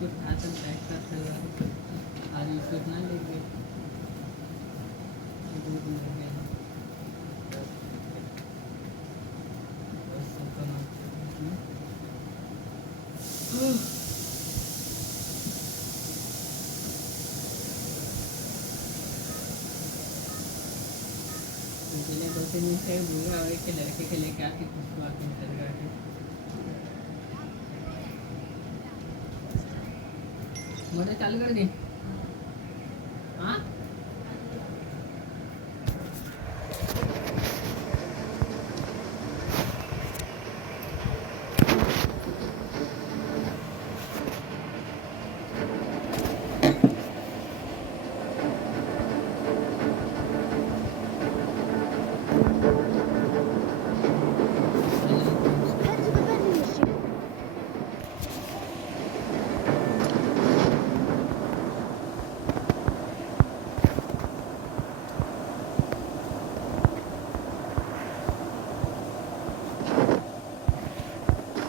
कुछ हासिल पैसा था आज कितना ले गए दूध ले गए बस इसलिए 2-3 दिन से बुआ और एक लड़के के लेके आती खुशबू आके निकल गया मोटर चालू कर दी हाँ Head to the vending machine.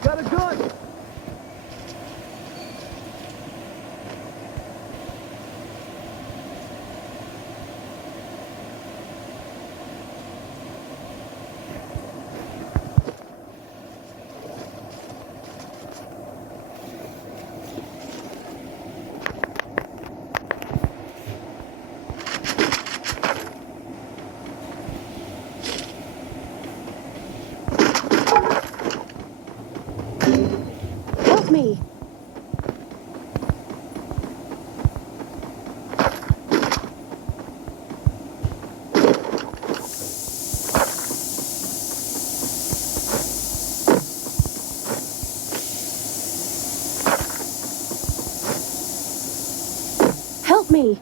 Got a gun! Help me. Help me.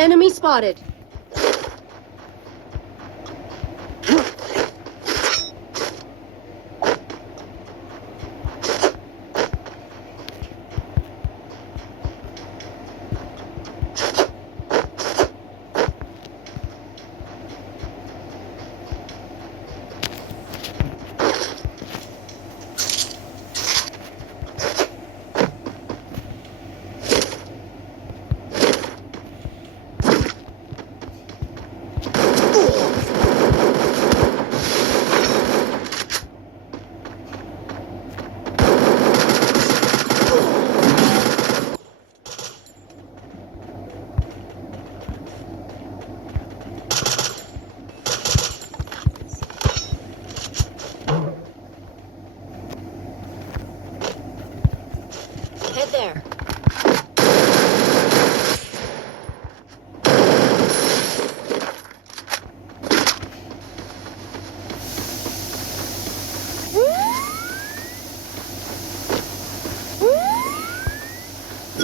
Enemy spotted.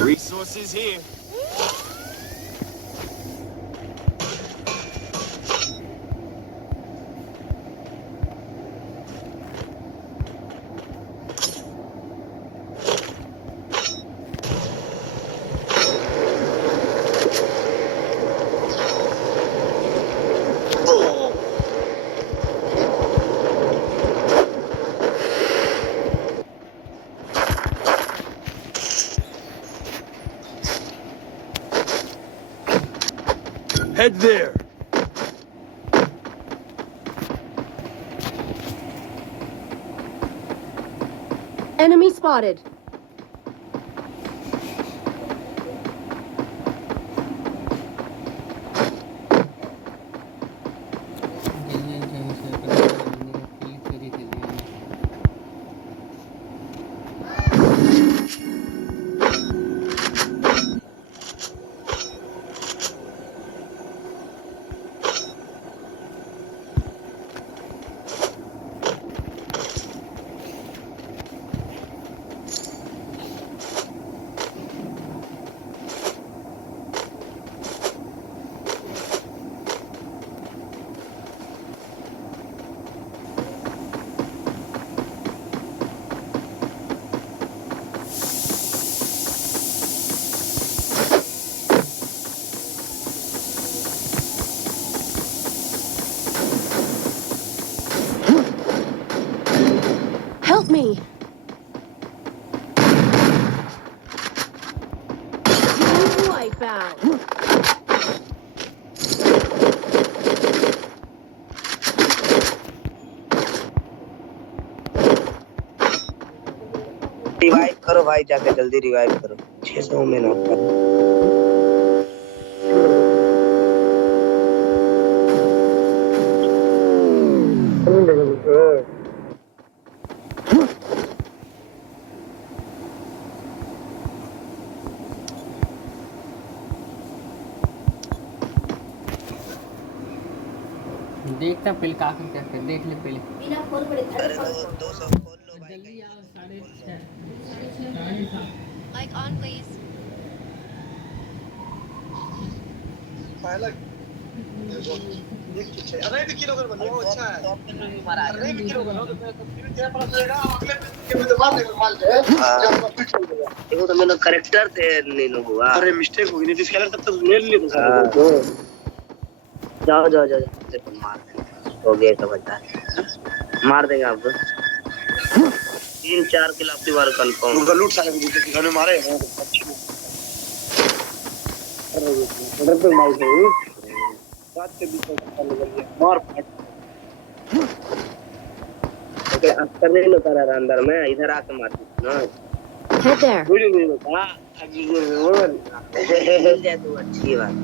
Resources here. Head there. Enemy spotted. Help me! Team wipeout! Revive करो भाई, जाके जल्दी रिवाइव करो। 600 में नॉक कर। देखता पहले काफी क्या कर, देख ले पहले। अरे 200 खोल लो भाई। जल्दी आओ, 6:30। Mic on, please. अरे भी किलो कर बनो अच्छा है। अरे भी किलो बनो तो फिर क्या पता चलेगा अगले दिन के बाद माल है जब फिट हो जाएगा। देखो तो मेरा कैरेक्टर थे नहीं लो हुआ। अरे मिस्टेक हो गई, नहीं इसके तब तक ले लिए तो सारे को। जाओ जाओ जाओ, देखो मार देंगे। हो गया तो बता, मार देंगे आपको। 3-4 किलो आपकी बार कंफर्म। उनका लूट सारे को घर में मारे हैं। अरे तो मार दो। रात के बीच में मार फाट। ओके, अंदर नहीं लो तारा अंदर में, इधर आके मार दो ना। Head there. वीडियो में बता आगे और जाए तो अच्छी बात है।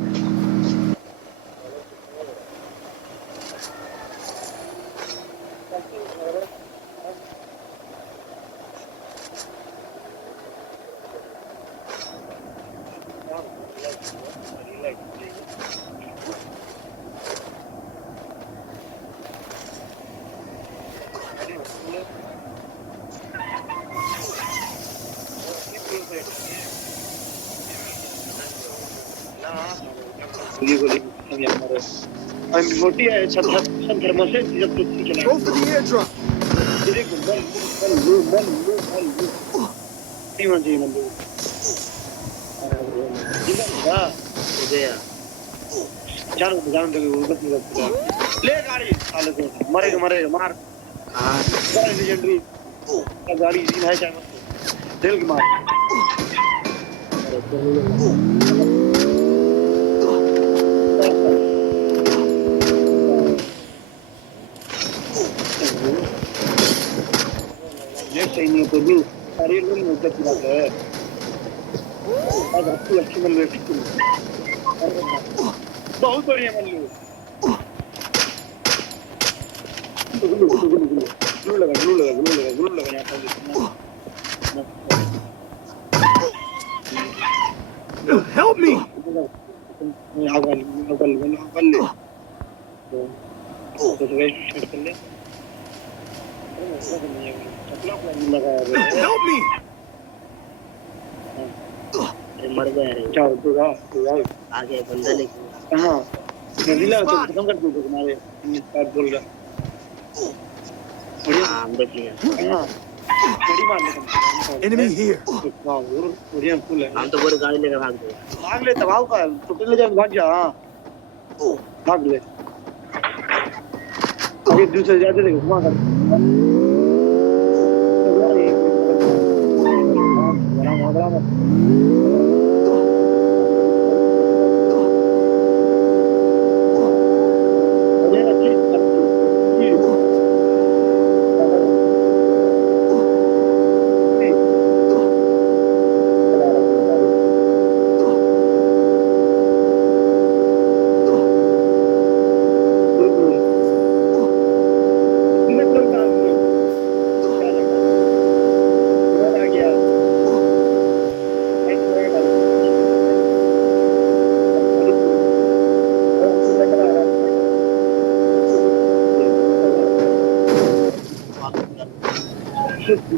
मोटी है धर्म से जब तक चला। Go for the airdrop. ले गाड़ी साले को मरेगा मरेगा मार। लेजेंडरी गाड़ी सीन है चाहे मत दिल की मार। ये सही नहीं तो भी सारी लोग मुद्दत की बात है। आज आपकी अच्छी मन में बहुत बढ़िया मन लो। ग्लू लगा यहाँ पर। Help me! लगा Help me! मर गया रे चल तू जा आगे बंदा लेके कहां नीला तो खत्म कर दो तुम्हारे स्टार्ट बोल रहा हां हम देख लिया कहां बड़ी मार ले Enemy here. वाह बढ़िया फुल है हम तो पूरी गाड़ी लेकर भाग गए भाग ले दबाव का तो ले जा भाग जा भाग ले अभी दूसरे जाते देखो घुमा कर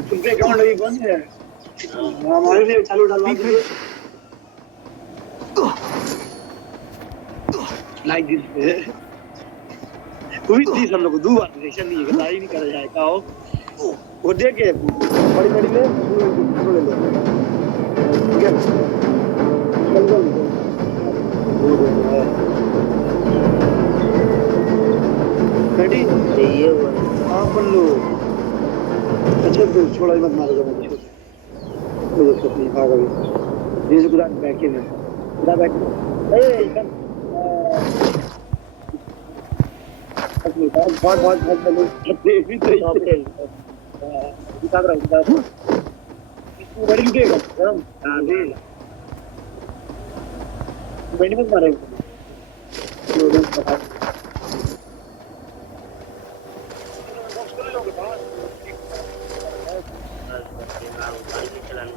तुमके अकाउंट लगी बंद है हमारे लिए चालू डालवा दीजिए लाइक दिस कोई दी सब लोग दो बार रिएक्शन नहीं है नहीं कर जाए का हो वो देख के बड़ी बड़ी ले ले लो ठीक है चल चल रेडी ये हुआ हां बल्लू अच्छा तो छोड़ा मत मारेगा मुझे मुझे सब नहीं भागा भी ये गुरान बैक इन गुरान बैक ए कम अपनी बहुत बल्लू छत्ते भी तो दिखा रहा हूं इसको बड़ी लुटेगा गरम हां जी बड़ी मत मारेगा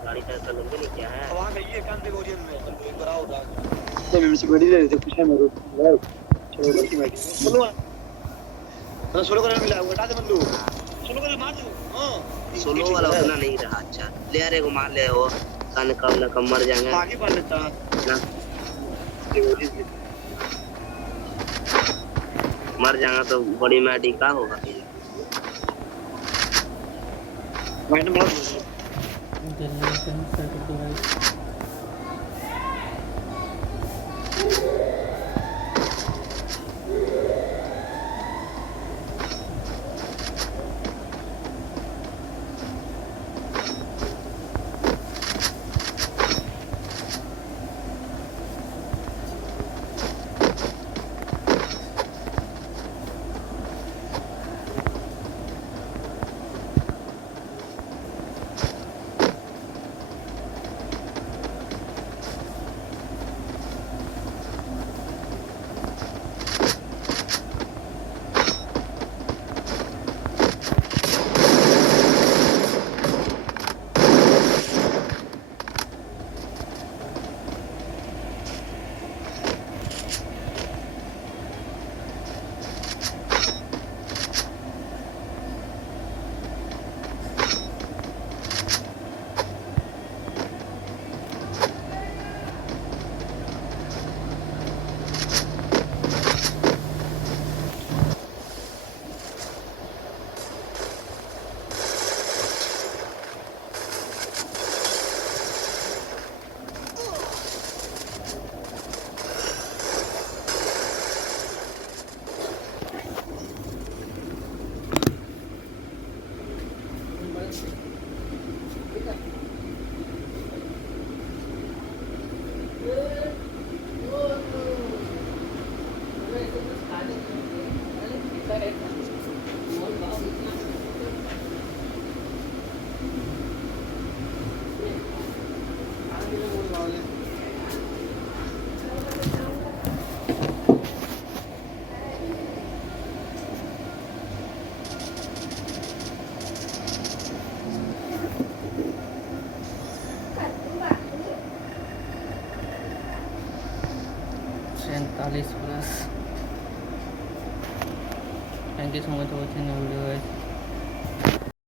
गाड़ी का चलोगे नहीं क्या है वहां गई है कांते ओरियन में एक बार आओ उधर तो मैं मुझे बड़ी ले रहे थे कुछ है मेरे चलो बल्कि मैं बोलो अरे सोलो करने मिला हटा दे बंदू सोलो कर मार दो हां सोलो वाला उतना नहीं रहा अच्छा ले यार को मार ले वो कान कम ना कम मर जाएंगे आगे बढ़ लेता ना मर जाएगा तो बड़ी मैडी का होगा मैंने बोला generation certificate plus. Thank you so much for watching the video guys.